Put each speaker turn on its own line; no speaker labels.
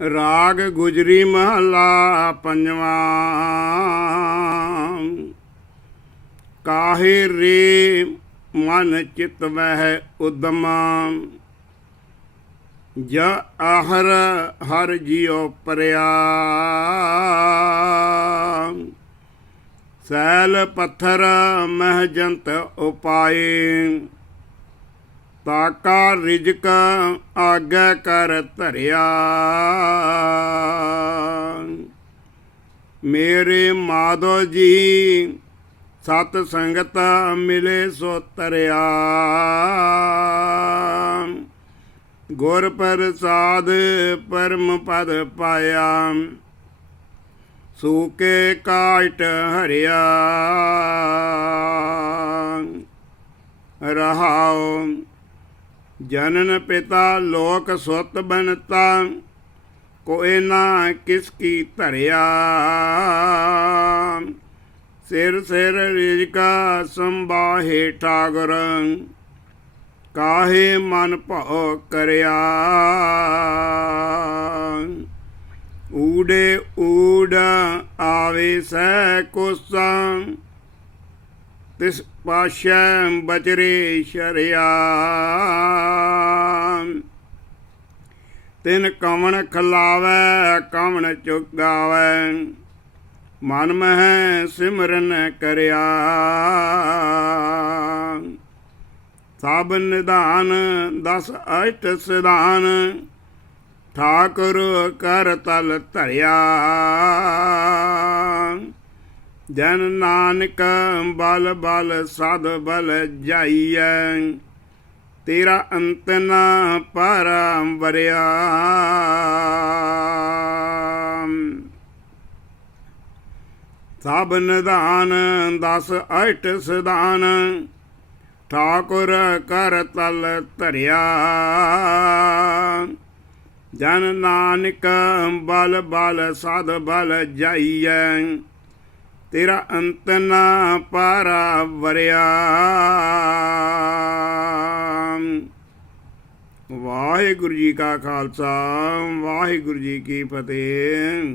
ਰਾਗ ਗੁਜਰੀ ਮਹਲਾ ਪੰਜਵਾਂ। ਕਾਹੇ ਰੇ ਮਨ ਚਿਤ ਵਹਿ ਉਦਮ। ਜ ਆਹਰ ਹਰ ਜਿਉ ਪਰਿਆ। ਸੈਲ ਪੱਥਰ ਮਹਿ ਜੰਤ ਉਪਾਏ। ਤਾਕਾ ਰਿਜਕ ਆਗੇ ਕਰ ਧਰਿਆ। ਮੇਰੇ ਮਾਧੋ ਜੀ, ਸਤ ਸੰਗਤ ਮਿਲੇ ਸੋ ਤਰਿਆ। ਗੁਰ ਪ੍ਰਸਾਦ ਪਰਮ ਪਦ ਪਾਇਆ। ਸੂਕੇ ਕਾਟ ਹਰਿਆ। ਰਹਾਉ ਜਨਨ ਪਿਤਾ ਲੋਕ ਸੁਤ ਬਨਤਾ, ਕੋਏ ਨਾ ਕਿਸ ਕੀ ਧਰਿਆ। ਸਿਰ ਸਿਰ ਰਿਜਕਾ ਸੰਬਾਹੇ ਠਾਗਰ, ਕਾਹੇ ਮਨ ਭਉ ਕਰਿਆ। ਊੜੇ ਊੜ ਆਵੇ ਸੈ ਕੋਸਾਂ ਤਿਸ ਪਾਸ਼ੈ ਬਚਰੇ ਸ਼ਰਿਆ। ਤਿਨ ਕਵਣ ਖਲਾਵੈ, ਕਵਣ ਚੁਗਾਵੈ, ਮਨ ਮਹਿ ਸਿਮਰਨ ਕਰਿਆ। ਸਭ ਨਿਧਾਨ ਦਸ ਅਸ਼ਟ ਸਿਧਾਨ, ਠਾਕੁਰ ਕਰ ਤਲ ਧਰਿਆ। ਜਨ ਨਾਨਕ ਬਲ ਬਲ ਸਦ ਬਲ ਜਾਈਐ, ਤੇਰਾ ਅੰਤ ਨਾ ਪਰੰਬਰਿਆ ਸਭ ਨਿਧਾਨ ਦਸ ਅਸ਼ਟ ਸਿਧਾਨ, ਠਾਕੁਰ ਕਰ ਤਲ ਧਰਿਆ। ਜਨ ਨਾਨਕ ਬਲ ਬਲ ਸਦ ਬਲ ਜਾਈਐ ਤੇਰਾ ਅੰਤ ਨਾ ਪਾਰਾ ਵਰਿਆ। ਵਾਹਿਗੁਰੂ ਜੀ ਕਾ ਖਾਲਸਾ ਵਾਹਿਗੁਰੂ ਜੀ ਕੀ ਫਤਿਹ।